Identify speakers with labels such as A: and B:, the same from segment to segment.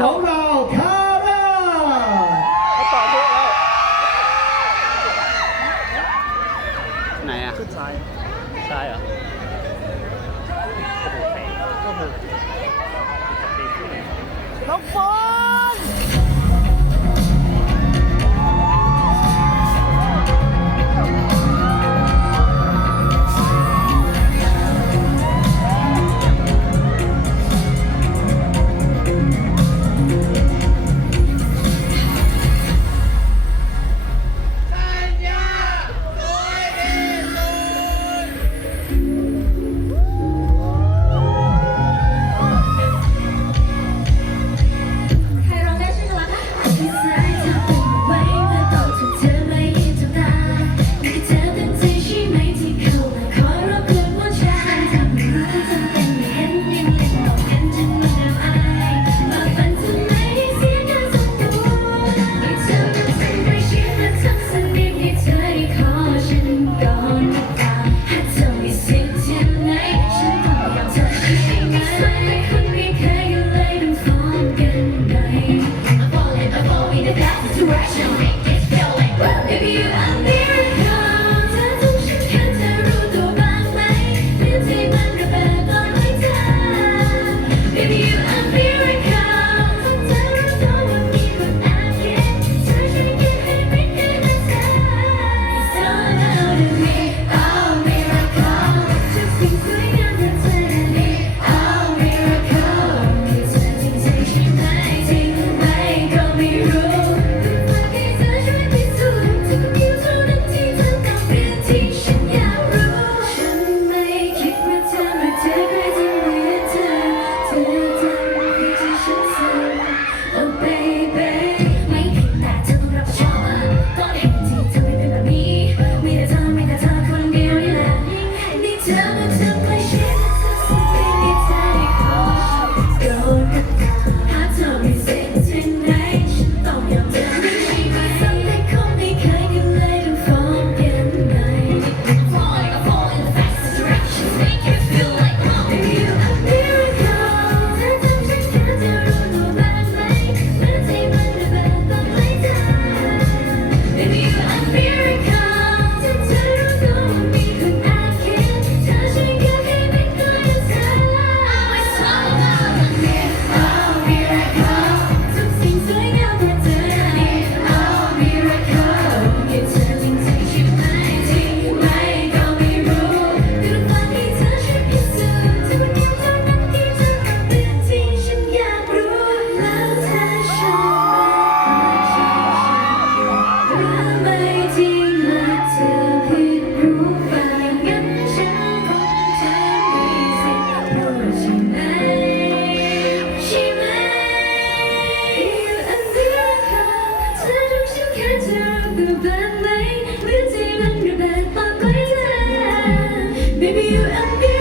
A: 好啦。you and me.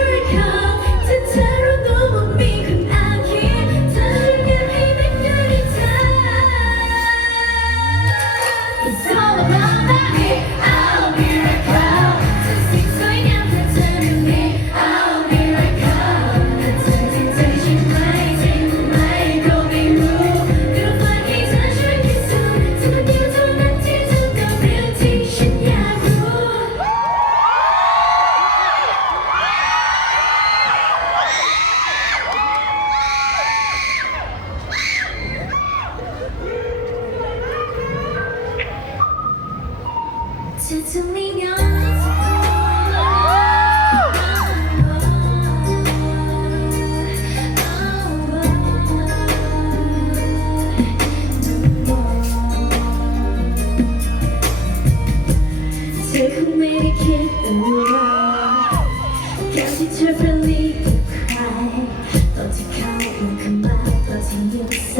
A: คิดอะไรแค่ที่เธอเป็นลีกับใครตอนที่เขาอุ่นขึ้
B: มต
A: อนที่อยู่ใ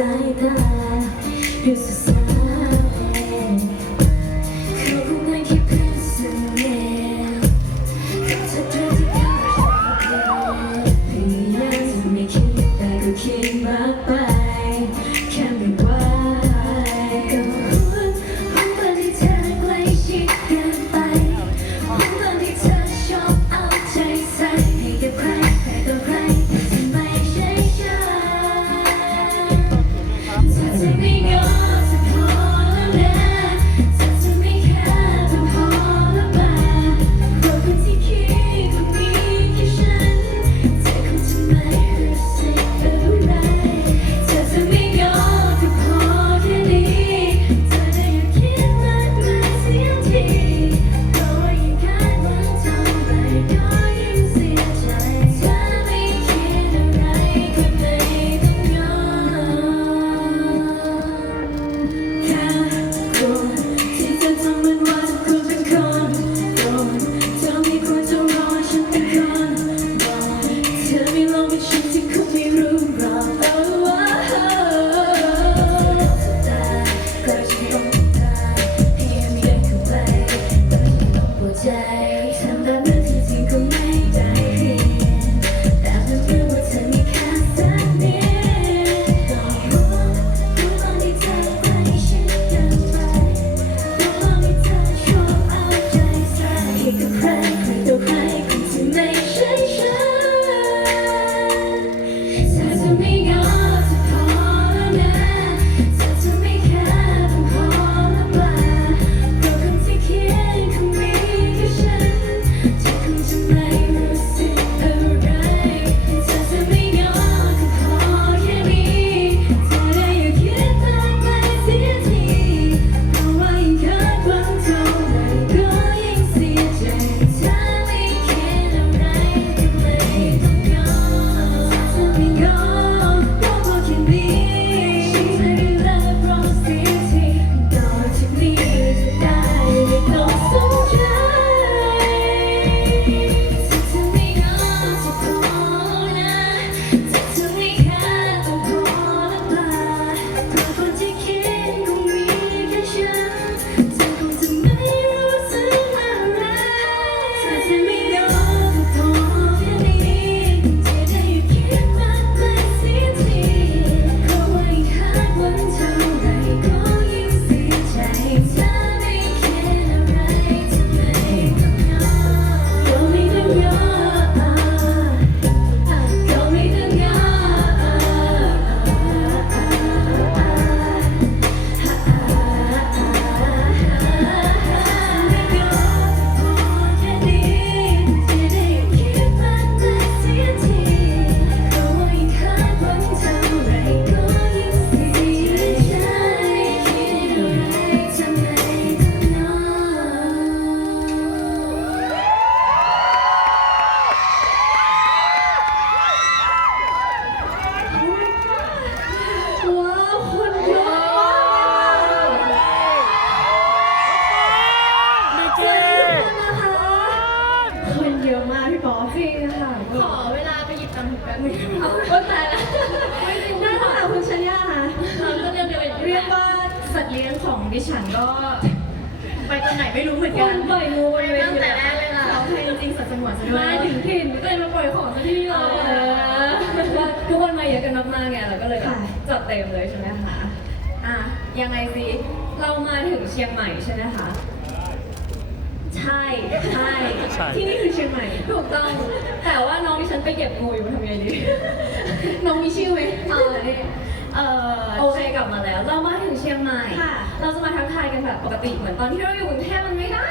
A: ลับมาแล้ว เรามาถึงเชียงใหม่
B: ค่ะ
A: เราจะมาทักทายกันแบบปกติเหมือนตอนที่เราอยู่กรุงเทพมันไม่ได้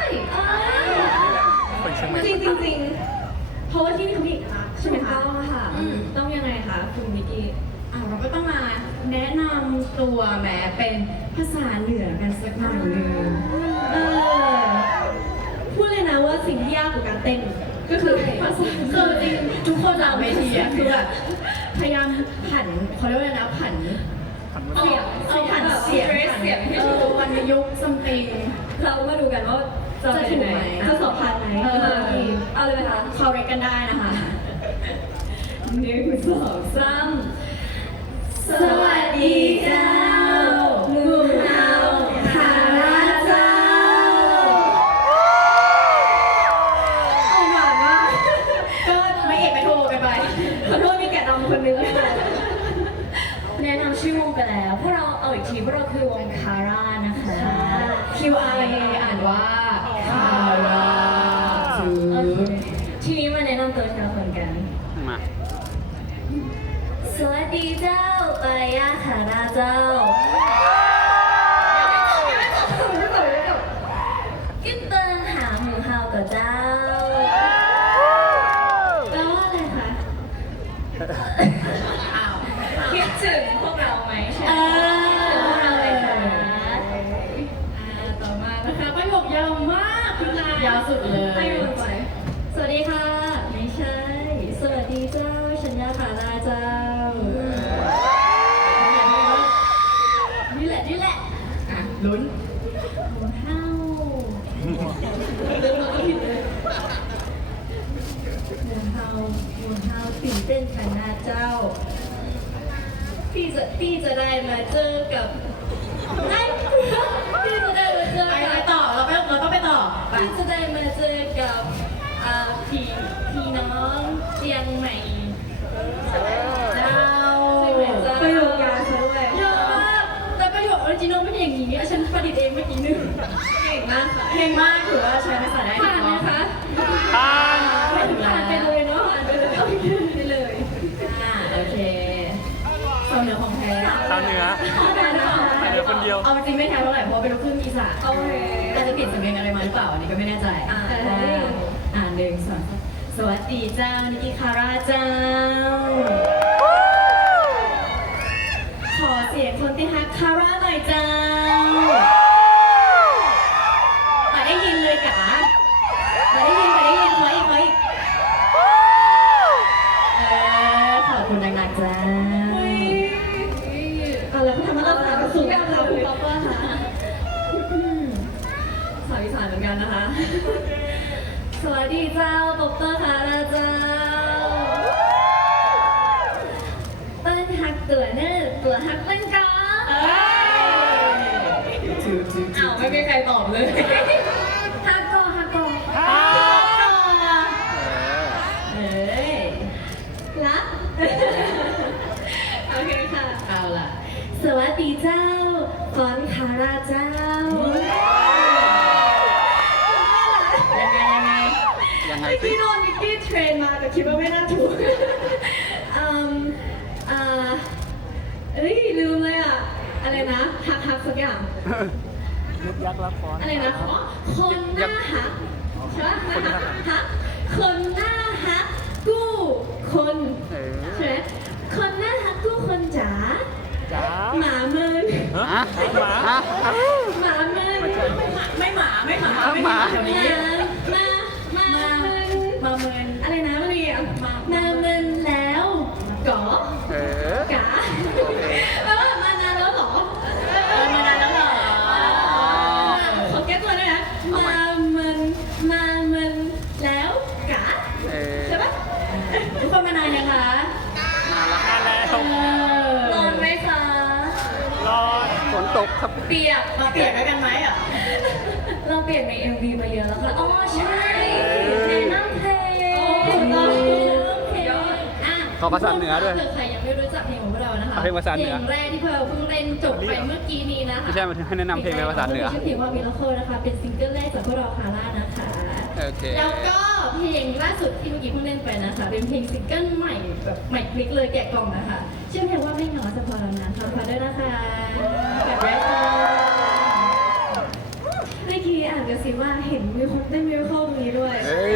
C: คนเชียงใหม่
A: จริงจริงจริงเพราะว่าที่นี่เขามีเอกลักษณ์ใช่ไหมคะต้องค่ะต้องยังไงคะคุณมิกกี้
B: อะเราก็ต้องมาแนะนำตัวแหมเป็นภาษาเหนือกันสักหน่อยหนึง
A: เออพูดเลยนะว่าสิ่งที่ยากกว่าการเต้น ก็คือภาษา
B: คือจริงทุกคนหลังเวทีอะคือแบบพยายามผันเขาเรียกว่าอะไรนะผัน
C: หันมา
B: เสียงเอาผันเสียงเสียงให้ถูวันยุคซัมติง
A: เรามาดูกันว่าจะ
B: จะถูกไหม
A: จะสอบผ่านไหม
B: เออ
A: เอาเลยไหมคะ
B: เขาเรกกันได้นะคะ
A: หนึ่งสองสามสวัสดีเจ้าหมู่เฮาคาราเจ้าเอาหวานมาก
B: ก็ไม่เอกไม่โทรกันไป
A: ขอโทษมีแกะดำคนนึง
B: แนะนำชื่อวงไปแล้ว พว ทีพวกเราคือวงคาร่านะคะ Q R A อ่านว่าคาร่า
A: ทีนี้มาแนะนำตัวทีละคนกัน
C: มา
A: สวัสดีเจ้าปายาคาราเจ้า
B: สุดเลย
A: ให้หมดไปสวัสดีค่ะ ไม่ใช่ สวัสดีเจ้าชัญญาคาราเจ้า นี่แหละ นี่แหละ
B: อะลุ้น
A: หมูเฮาหมูเฮาหมูเฮาตื่นเต้นขนาดเจ้า พี่จะพี่จะได้มาเจอกับได้
D: ที่จะได้มาเจอกับพี่พี่น้องเชียงใหม่เจ้า
E: ประโยคยาวซะด้วย
D: เยอะมากแต่ประโยคออริจินอลไม่ใช่อย่างนี้ฉันประดิษฐ์เองเมื่อกี้นึง
E: เก่งมากค่ะ
D: เก่งมากถือว่าใช้ภาษาได้
E: ผ่านไหมคะ
C: ทาน
D: ผ่านไปเลยเนาะผ่านไปเลย
E: ไปเลย
D: อ่าโอเคสาวเหนือของแท้
C: ทานเนื้อ
D: เอาไปนะ
C: ทานเนื้อ เดียว
D: เอาจริงไม่แท้เท่าไหร่เพราะว่าเป็นลูกครึ่งอีสาน
E: โอเค
D: อาจจะติดสำเนียงอะไรมาหรือเปล่าอันนี้ก็ไม่แน่ใจ
E: อ่า
D: อ่าหนึ่งสองสวัสดีเจ้านิกิคาราเจ้า ยังไงไอ้สิ
E: ที่โดนนิกกี้เทรนมาแต่คิดว่าไม่น่าถูกอืมอ่าเอ้ยลืมเลยอะ อะไรนะฮักฮักสักอย่าง
C: ยุกยักษ์รับฟ้อน
E: อะไรนะอ๋อคนหน้าฮักใช่ไหมหน้าฮักฮักคนหน้าฮักกู้คน
C: เออ
E: ใช่ไหมคนหน้าฮักกู้คนจ๋า
C: จ้า
E: หมาเมิน
C: ฮะหมา
E: หมาเมิน
D: ไม่หมาไม่หมา
C: หมา
D: ไม่หมาแถวนี้
E: มามามาเมิน
D: มาเมิน
E: อะไรนะมันมีอะมาเมินแล้วก๋อ
C: เออกา
E: แปลว่ามานานแล้วเหรอ
D: เออมานานแล้วเหรอ
E: ขอแก้ตัวด้วยนะมาเมินมาเมินแล้วกา
C: เออ
E: ใช่ปะ
D: ทุกคนมานานยังคะ
C: มาละมาแล้ว
D: ร้อนไหมคะ
C: รอฝนตกครับ
D: เปียกมาเปียกด้วยกันไหมอะเราเปลี่ยนใน MV มาเยอะแล้วค่ะ อ๋อ ใช่แนะนำเพลง
C: ขอภาษาเหนือด้วย
D: ถ้าใครยังไม่รู้จักเพลงของพวกเรานะคะ
C: เอาเพลงภาษาเหนือ
D: เพลงแรกที่พวกเราเพิ่งเล่นจบไปเมื่อกี้นี้นะคะ
C: ไม่ใช่มันให้แนะนำเพลงเป็นภาษาเหนือ
D: ชื่อเพลงว่า Miracle นะคะ เป็นซิงเกิลแรกจากพวกเราคาร่านะคะ
C: โอเค
D: แล้วก็เพลงล่าสุดที่เมื่อกี้เพิ่งเล่นไปนะคะ เป็นเพลงซิงเกิลใหม่แบบใหม่คลิกเลยแกะกล่องนะคะ ชื่อเพลงว่าไม่เหงาจะพอแล้วนะฟังกันด้วยนะคะแบบแรกค่ะ
E: เมื่อกี้อ่านกระซิบว่าเห็นมีคนเต้นมิวเคิลตรงนี้ด้วย
C: เฮ้ย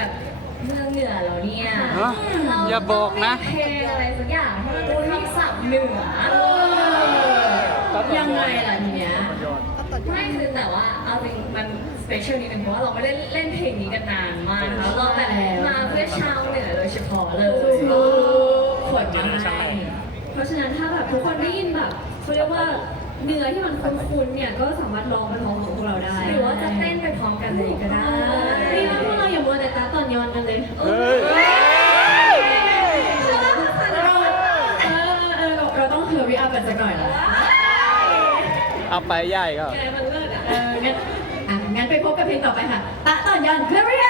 E: แบ
D: บเมืองเหนือแล้วเนี่ย
C: ฮะ
D: เรา
C: อย่าบอกนะ
D: เพลงอะไรสักอย่างที่มันเป็นคำศัพท์เหนือยังไงล่ะทีเนี้ย
C: ยอด
D: ไม่คือแต่ว่าเอาจริงมันสเปเชียลนิดนึงเพราะว่าเราไม่ได้เล่นเพลงนี้กันนานมากนะคะเราแบบมาเพื่อชาวเหนือโดยเฉพาะเลยขวดมาให้
E: เพราะฉะนั้นถ้าแบบทุกคนได้ยินแบบเขาเรียกว่า เนื้อที่มันคุ้นๆเนี่ยก็สามารถร้องไปพร้อมกับพวกเราได้
D: หรือว่าจะเต้นไปพร้อมกันเลยก็ได้
E: นี่นะพวกเราอย่ามัวแต่ตาตอนยอนกันเลย
C: เฮ้ย
E: ใช่ปะเราเออเออเราเราต้องเฮอร์รี่อัพกันสักหน่อยละ
C: เอาไปใหญ่ก็
E: แกมันเลิศอะเอองั้นอะงั้นไปพบกับเพลงต่อไปค่ะตาตอนยอนเฮอร์รี่อั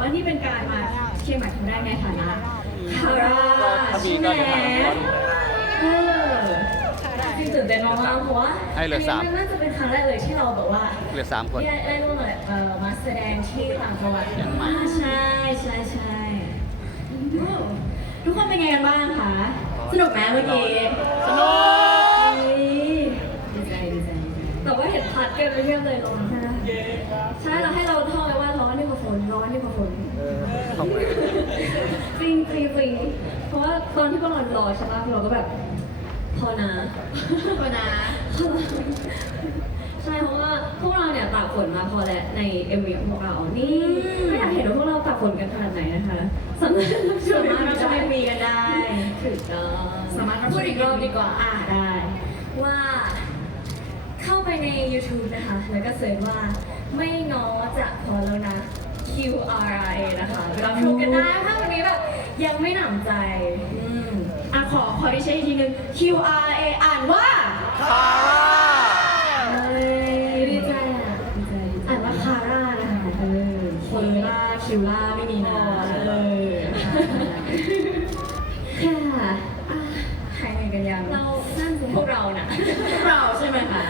D: ว่านี่เป็นการมาเชียงใหม่ครั้งแรกในฐานะคารา
C: ถ้ามี
D: ใช่ไหม
C: ก็จะมา
D: เออ
B: จริงตื่นเต้นมากๆเพราะว่า
C: ให้เหลือสาม
B: นนี้น่าจะเป็นครั้งแรกเลยที่เราแบบว่า
C: เหลือสามคน
B: ได้ได้ร่วมเลยเอ่อมาแสดงที่ต่างจังหวัด
C: เชียงใหม่
D: อ่าใช่ใช่ใช่อืมทุกคนเป็นไงกันบ้างคะสนุกไหมเมื่อกี้
C: สนุก
D: เฮ้ยดีใจดีใจ
B: แต่ว่าเห็นพัดกันไปเรื่อยเลยลงใช่ไหมใช่เราให้เราท่องไว้ว่าร้อนดีกว่าฝ นร้อนดีกว่าฝน
C: ขอบคุณ
B: จริงจริงจริงเพราะว่าตอนที่พวกเรารอใช่ปะเราก็แบบพอนะ
D: พอนะ
B: ใช่เพราะว่าพวกเราเนี่ยตากฝนมาพอแล้วใน MV ของพวกเรานี่ไม่อยากเห็นว่าพวกเราตากฝนกันขนาดไหนนะคะสามารถรับช
D: ส่วน
B: ม
D: มากเราจะไม่มีกันได้
B: ถูกต้อง
D: สามารถรับชม
B: พูดอีกรอบดีกว่า
D: อ่าได้
B: ว่าเข้าไปใน YouTube นะคะ แล้วก็เสิร์ชว่าไม่ง้อจะพอแล้วนะ Q R I A นะคะไปรับชมกันได้ถ้าวันนี้แบบยังไม่หนำใจ
D: อืมอะขอขอที่ใช้อีกทีหนึง Q R A อ่านว่า
C: คาร่า
D: เฮ้ย
B: ดีใจอะ
D: ดีใจดีใจ
B: อ่านว่าคาร่านะคะเออ
D: เฟอร์ล่าคิวล่าไม่มีนะเออ
B: ค่ะอะหายเหนื่อยกันยังเรานั่นสิพวกเราน่ะ
D: เราใช่ไหมคะ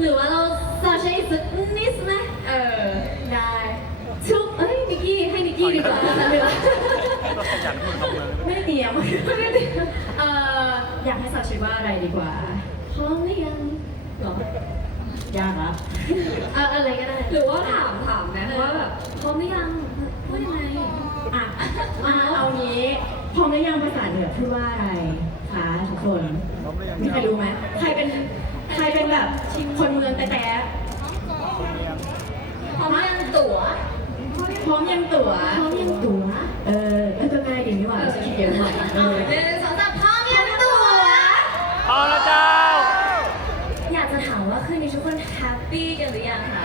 B: หรือว่าเราจะใช้อีกสักนิดไหมเออ ได้ทุกเอ้ยนิกกี้ให้นิกกี้ดีกว่านะเวลา
D: ไม่ได้เตรียมไม่ได้เตรียมเอ่ออยากให้สาวคิดว่าอะไรดีกว่า
B: พร้อมหรือยังหรอยา
D: กละ
B: เอออะไรก็ได้ หรือว่าถามถามนะว่าแบบพร้อมหรือยังพูดยังไง
D: อะอะเอางี้พร้อมหรือยังภาษาเหนือพูดว่าอะไรคะทุกคนมีใครรู้ไหมใครเป็นใครเป็นแบบคนเมืองแต่แต่
B: พร้อมยังตั๋ว
D: พร้อมยังตั๋ว
B: พร้อมยังตั๋ว
D: เออ เออก็ง่ายดีนี่หว่าจะคิดเยอะหน่อยเอ
B: เอา
D: อ
B: หนึ่งสองสามพร้อมยังตั๋ว
C: พอแล้วเจ้า
B: อยากจะถามว่าคืนนี้ทุกคนแฮปปี้กันหรือยังคะ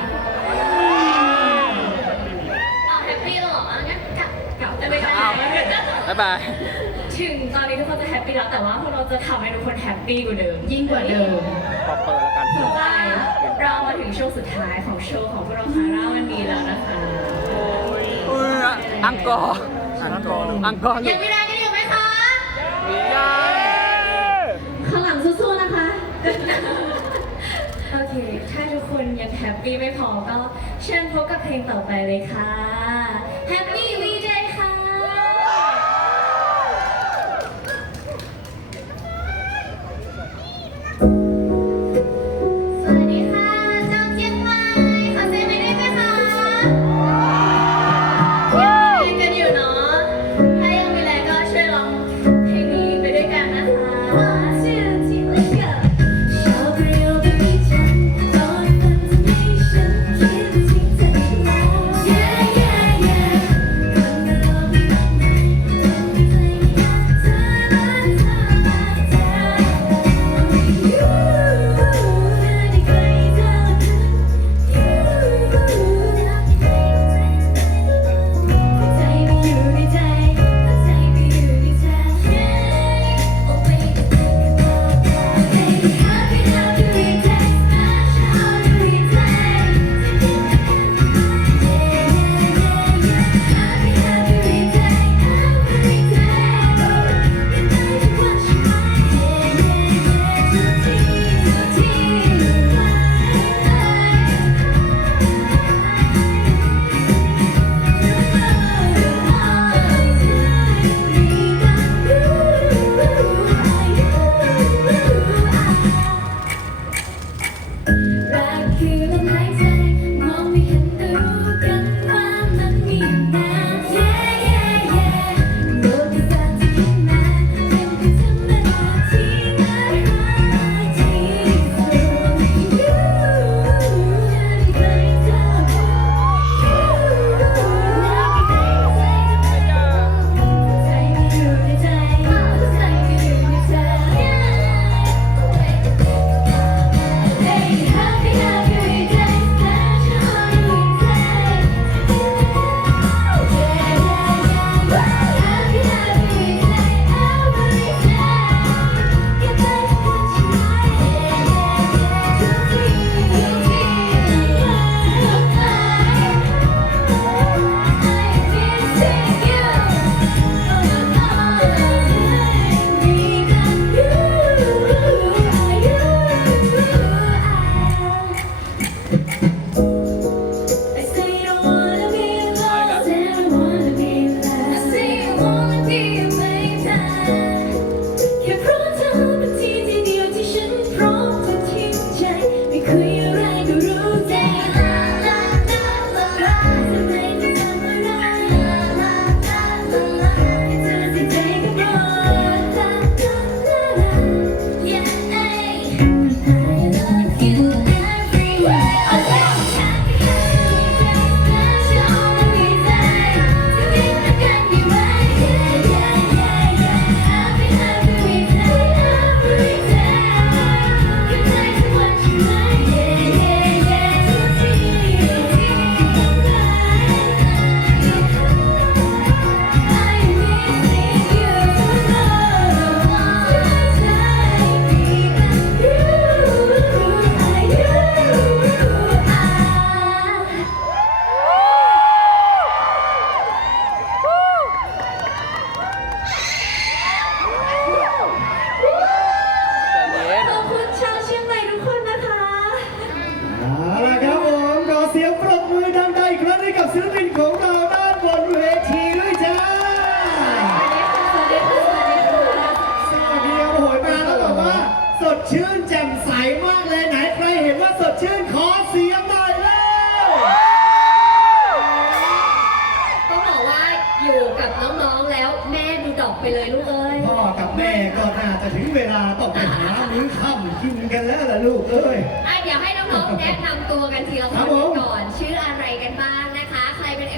B: เอาแฮปปี้แล้วเหรออะงั้นกลับกลับได้ไหมคะ
C: เอาบ๊ายบาย
B: ถึงตอนนี้ทุกคนจะแฮปปี้แล้วแต่ว่าพวกเราจะทำให้ทุกคนแฮปปี้กว่าเดิม
D: ยิ่งกว่าเดิม
C: พอเปิดแล้วกัน
B: เพราะว่าเรามาถึงช่วงสุดท้ายของโชว์ของพวกเราคาร่าวันนี้แล้วนะคะ
C: เอออังกอร์ อังกอร์อังกอร์ลู
B: ยั
C: ก
B: งไม่ได้กันอยู่ไหมคะ
C: ยัง
D: ข้างหลังสู้ๆนะคะ
B: โอเค ถ้าทุกคนยังแฮปปี้ไม่พอก็เชิญพบกับเพลงต่อไปเลยค่ะ Happy VJ ค่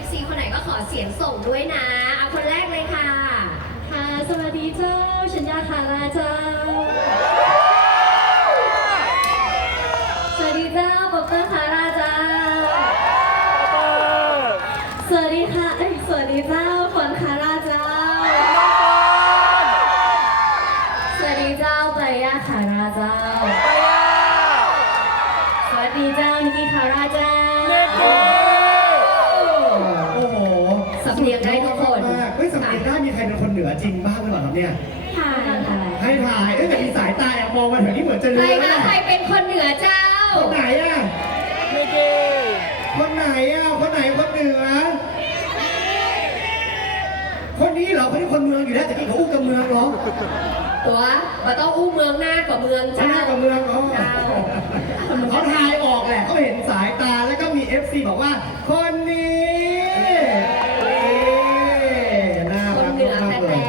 F: FC คนไหนก็ขอเสียงส่งด้วยนะเอาคนแรกเลยค่ะ
E: ค่ะ สวัสดีเจ้าฉันยาคาราเจ้า
F: จะ
E: ใครู้ร
F: นะคะใครเป็นคนเหนือเจ้า
G: คนไหนอะคนไหนอะคนไหนคนเหนือ คนนี้เหรอคนนี้คนเมืองอยู่แล้วแต่ที่เขาอู้กับเมืองเหรอ
F: ตัวมาต้องอู้เมืองหน้ากับเมือง
G: เขา
F: เจ้า
G: หน้ากับเมืองเหรอ
F: เจ้า
G: เขาทายออกแหละเขาเห็นสายตาแล้วก็มี FC บอกว่า คนนี้น่ารักมากเลย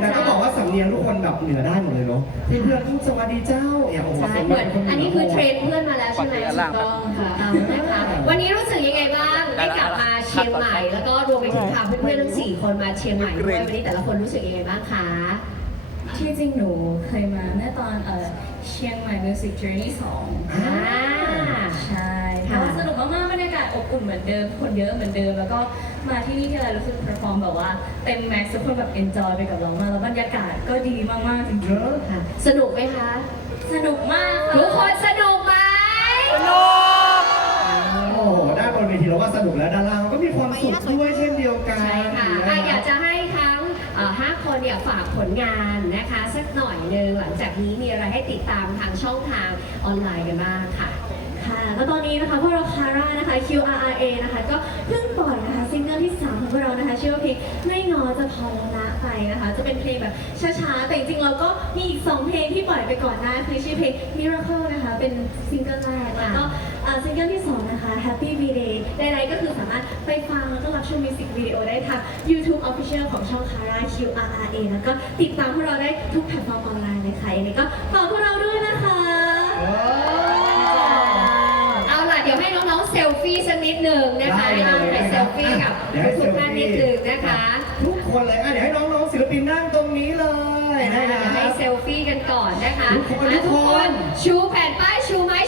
G: แต่ก็บอกว่าสำเนียงทุกคนแบบเหนือได้หมดเลยเนาะที่เพื่อนพูดสวัสดีเจ้า เนี่ยโอ้โห
F: ใช่
G: สำ
F: เห
G: เนี
F: มื
G: ย
F: องน
G: คนเหนื
F: อันนี้คือเทรนเพื่อนมาแล้วใช่ไหม
C: ปกติอันล่าง
F: ถูกต้องค่ะเอานะคะวันนี้รู้สึกยังไงบ้างได้กลับมาเชียงใหม่แล้วก็รวมไปถึงพาเพื่อนๆทั้งสี่คนมาเชียงใหม่ด้วยวันนี้แต่ละคนรู้สึกยังไงบ้างคะ
E: ที่จริงหนูเคยมาเมื่อตอนเอ่อเชียงใหม่ Music Journey 2
F: อ่า
E: ใช่
F: ค่ะ
E: ค่ะสนุกมากๆบรรยากาศอบอุ่นเหมือนเดิม คนเยอะเหมือนเดิม แล้วก็มาที่นี่ที่ไรรู้สึกเพอร์ฟอร์มแบบว่าเต็มแม็กซ์ทุกคนแบบเอนจอยไปกับเรามากแล้วบรรยากาศก็ดีมากๆจริง
G: เยอะ
F: ค่ะสนุกไหมคะ
E: ๆ สนุกมาก
F: ทุกค
E: ค่ะ
F: นสนุกไหม
G: โอ้โหด้านบนเวทีเราว่าสนุกแล้วด้านล่างก็มีความสุขด้วยเช่นเดียวกัน
F: ใช่ค่ะอะอยากจะให้ทั้งเอ่อห้าคนเนี่ยฝากผลงานนะคะ สักหน่อยหนึ่งหลังจากนี้มีอะไรให้ติดตามทางช่องทางออนไลน์กันบ้างค่ะ
E: ค่ะแล้วตอนนี้นะคะพวกเราคาร่านะคะ Q R R A นะคะ ก็เพิ่งปล่อยนะคะซิงเกิลที่ 3 ของพวกเรานะคะ ชื่อว่าเพลงไม่งอจะพอแล้วนะไปนะคะ จะเป็นเพลงแบบช้าๆ แต่จริงๆ เราก็มีอีก 2 เพลงที่ปล่อยไปก่อนหน้าคือชื่อเพลง Miracle นะคะ เป็นซิงเกิลแรกแล้วก็อ่าซิงเกิลที่ 2 นะคะ Happy V Day ใดๆก็คือสามารถไปฟังแล้วก็รับชมมิวสิกวิดีโอได้ทาง YouTube Official ของช่องคาร่า Q R R A แล้วก็ติดตามพวกเราได้ทุกแพลตฟอร์มออนไลน์เลยค่ะยังไงก็ฝากพวกเราด้วยนะคะ
F: น้องๆเซลฟี่สักนิดหนึ่งนะคะให้น้องถ่ายเซลฟี่กับทุกๆท่านนิดหนึ่งนะคะ
G: ทุกคนเลยอะเดี๋ยวให้น้องๆศิลปินนั่งตรงนี้เลยนะค
F: ให้
G: รับ
F: เซลฟี่กันก่อนนะคะ
G: ทุกคน
F: อะ
G: ทุ
F: ทุ
G: ก
F: ก
G: คน
F: คน ชูแผ่นป้ายชูไม้